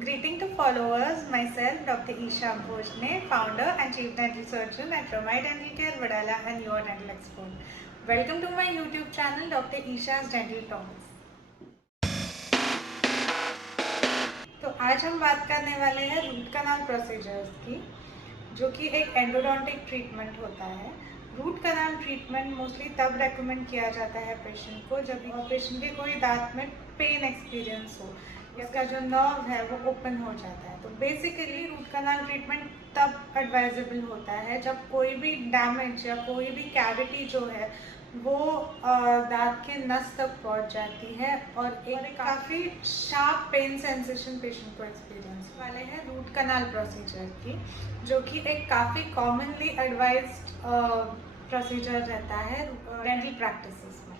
Greeting to followers, myself Dr. Isha Bhojne, founder and chief dental surgeon at Ramai Dental Care, Vadala and your dental expert. Welcome to my YouTube channel Dr. Isha's Dental Talks. तो आज हम बात करने वाले हैं root canal procedures की, जो कि एक एंडोडोंटिक ट्रीटमेंट होता है। रूट कनाल ट्रीटमेंट मोस्टली तब रेकमेंड किया जाता है पेशेंट को जब पेशेंट के कोई दांत में पेन एक्सपीरियंस हो, इसका जो नर्व है वो ओपन हो जाता है। तो बेसिकली रूट कनाल ट्रीटमेंट तब एडवाइजेबल होता है जब कोई भी डैमेज या कोई भी कैविटी जो है वो दांत के नस तक पहुंच जाती है और एक काफ़ी शार्प पेन सेंसेशन पेशेंट को एक्सपीरियंस वाले हैं रूट कनाल प्रोसीजर की, जो कि एक काफ़ी कॉमनली एडवाइज्ड प्रोसीजर रहता है डेंटल प्रैक्टिसेस में।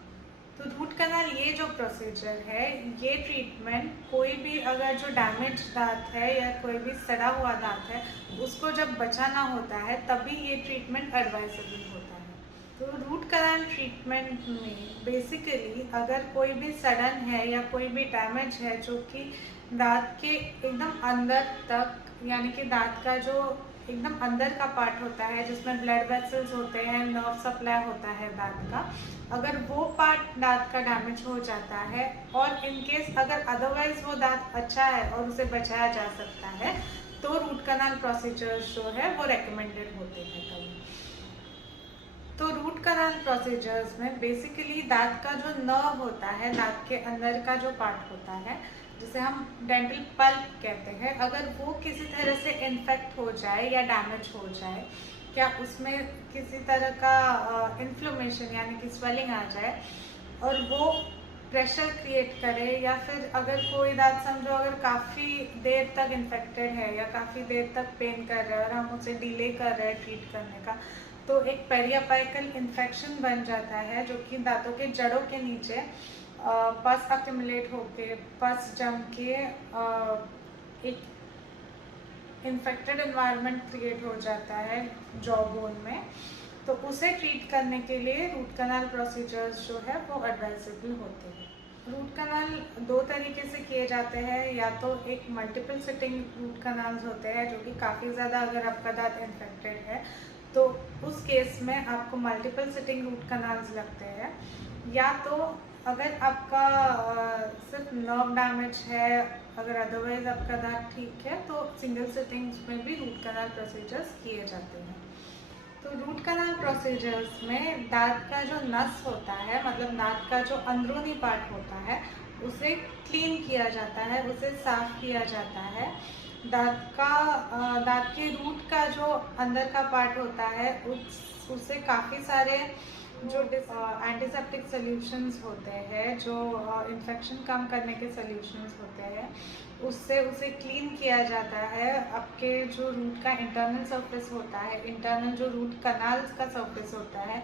तो रूट कनाल ये जो प्रोसीजर है, ये ट्रीटमेंट कोई भी अगर जो डैमेज दांत है या कोई भी सड़ा हुआ दांत है उसको जब बचाना होता है तभी ये ट्रीटमेंट एडवाइजेबल होता है। तो रूट कनाल ट्रीटमेंट में बेसिकली अगर कोई भी सडन है या कोई भी डैमेज है जो कि दांत के एकदम अंदर तक, यानी कि दांत का जो एकदम अंदर का पार्ट होता है जिसमें ब्लड वेसल्स होते हैं, नर्व सप्लाई होता है दांत का, अगर वो पार्ट दांत का डैमेज हो जाता है और इन केस अगर अदरवाइज वो दांत अच्छा है और उसे बचाया जा सकता है तो रूट कनाल प्रोसीजर्स जो है वो रेकमेंडेड होते हैं तभी। तो रूट कनाल प्रोसीजर्स में बेसिकली दांत का जो नर्व होता है, दांत के अंदर का जो पार्ट होता है जिसे हम डेंटल पल्प कहते हैं, अगर वो किसी तरह से इन्फेक्ट हो जाए या डैमेज हो जाए, क्या उसमें किसी तरह का इन्फ्लेमेशन यानी कि स्वेलिंग आ जाए और वो प्रेशर क्रिएट करे, या फिर अगर कोई दांत समझो अगर काफ़ी देर तक इन्फेक्टेड है या काफ़ी देर तक पेन कर रहा है और हम उसे डिले कर रहे हैं ट्रीट करने का, तो एक पेरियापाइकल इन्फेक्शन बन जाता है जो कि दांतों के जड़ों के नीचे पस अक्यूमुलेट होके, पस जम के एक इन्फेक्टेड एनवायरनमेंट क्रिएट हो जाता है जॉ बोन में। तो उसे ट्रीट करने के लिए रूट कनाल प्रोसीजर्स जो है वो एडवाइजेबल होते हैं। रूट कनाल दो तरीके से किए जाते हैं, या तो एक मल्टीपल सिटिंग रूट कनाल्स होते हैं जो कि काफ़ी ज़्यादा अगर आपका दांत इन्फेक्टेड है तो उस केस में आपको मल्टीपल सिटिंग रूट कनाल्स लगते हैं, या तो अगर आपका सिर्फ नर्व डैमेज है, अगर अदरवाइज आपका दांत ठीक है तो सिंगल सिटिंग्स में भी रूट कनाल प्रोसीजर्स किए जाते हैं। तो रूट कनाल प्रोसीजर्स में दांत का जो नस होता है, मतलब दांत का जो अंदरूनी पार्ट होता है, उसे क्लीन किया जाता है, उसे साफ किया जाता है। दांत के रूट का जो अंदर का पार्ट होता है उससे काफ़ी सारे जो एंटीसेप्टिक सॉल्यूशंस होते हैं, जो इन्फेक्शन कम करने के सॉल्यूशंस होते हैं, उससे उसे क्लीन किया जाता है। आपके जो रूट का इंटरनल सरफेस होता है, इंटरनल जो रूट कनाल्स का सरफेस होता है,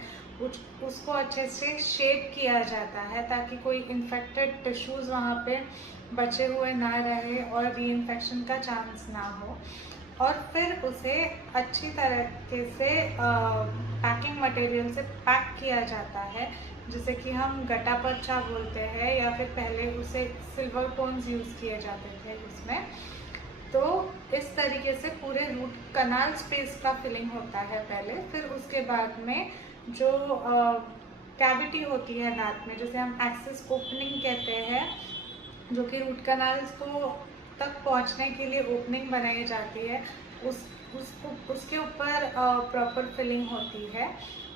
उसको अच्छे से शेप किया जाता है ताकि कोई इन्फेक्टेड टिश्यूज़ वहाँ पे बचे हुए ना रहे और री इन्फेक्शन का चांस ना हो। और फिर उसे अच्छी तरीके से पैकिंग मटेरियल से पैक किया जाता है, जिसे कि हम गटा पर्चा बोलते हैं, या फिर पहले उसे सिल्वर कोन्स यूज़ किए जाते थे उसमें। तो इस तरीके से पूरे रूट कनाल स्पेस का फिलिंग होता है पहले, फिर उसके बाद में जो कैविटी होती है दांत में, जिसे हम एक्सिस ओपनिंग कहते हैं, जो कि रूट कनाल्स को तक पहुंचने के लिए ओपनिंग बनाई जाती है, उसके ऊपर प्रॉपर फिलिंग होती है।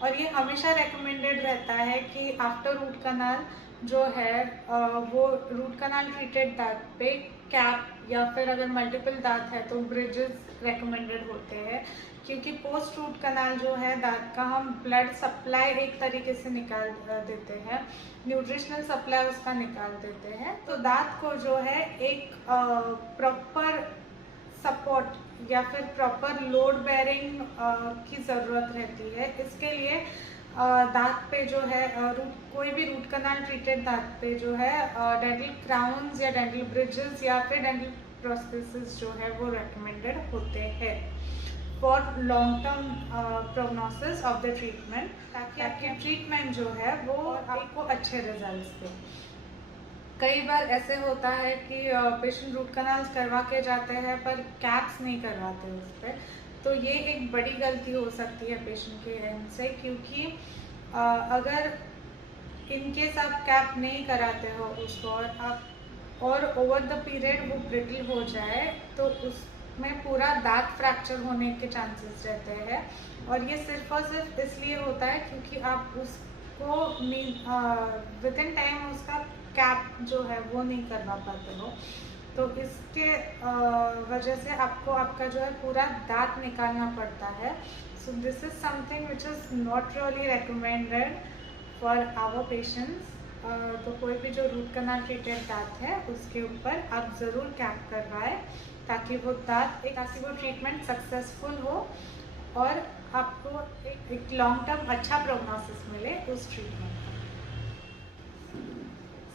और ये हमेशा रेकमेंडेड रहता है कि आफ्टर रूट कनाल जो है वो रूट कनाल ट्रीटेड दांत पे कैप, या फिर अगर मल्टीपल दांत है तो ब्रिजेस रेकमेंडेड होते हैं, क्योंकि पोस्ट रूट कनाल जो है दांत का हम ब्लड सप्लाई एक तरीके से निकाल देते हैं, न्यूट्रिशनल सप्लाई उसका निकाल देते हैं। तो दांत को जो है एक प्रॉपर सपोर्ट या फिर प्रॉपर लोड बेयरिंग की ज़रूरत रहती है। इसके लिए दांत पे जो है कोई भी रूट कनाल ट्रीटेड दांत पे जो है डेंटल क्राउन्स या डेंटल ब्रिजेस या फिर डेंटल प्रोस्थेसिस जो है वो रेकमेंडेड होते हैं for long term prognosis of the treatment, ताकि आपकी ट्रीटमेंट जो है वो आपको अच्छे रिजल्ट्स दे। कई बार ऐसे होता है कि पेशेंट रूट कनाल्स करवा के जाते हैं पर कैप्स नहीं करवाते उस पर, तो ये एक बड़ी गलती हो सकती है पेशेंट के एंड से, क्योंकि अगर इनकेस आप कैप नहीं कराते हो उसको और ओवर द पीरियड वो ब्रिटल हो जाए तो उसमें पूरा दांत फ्रैक्चर होने के चांसेस रहते हैं। और ये सिर्फ और सिर्फ इसलिए होता है क्योंकि आप उसको विद इन टाइम उसका कैप जो है वो नहीं करवा पाते हो। तो इसके वजह से आपको आपका जो है पूरा दांत निकालना पड़ता है। So this is something which is not really recommended for our patients. तो कोई भी जो रूट कनाल ट्रीटेड दांत है उसके ऊपर आप ज़रूर कैप करवाएं ताकि वो ट्रीटमेंट सक्सेसफुल हो और आपको एक लॉन्ग टर्म अच्छा प्रोग्नोसिस मिले उस ट्रीटमेंट का।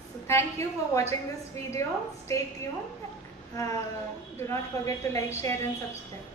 So thank you for watching this video. Stay tuned. Do not forget to like, share and subscribe.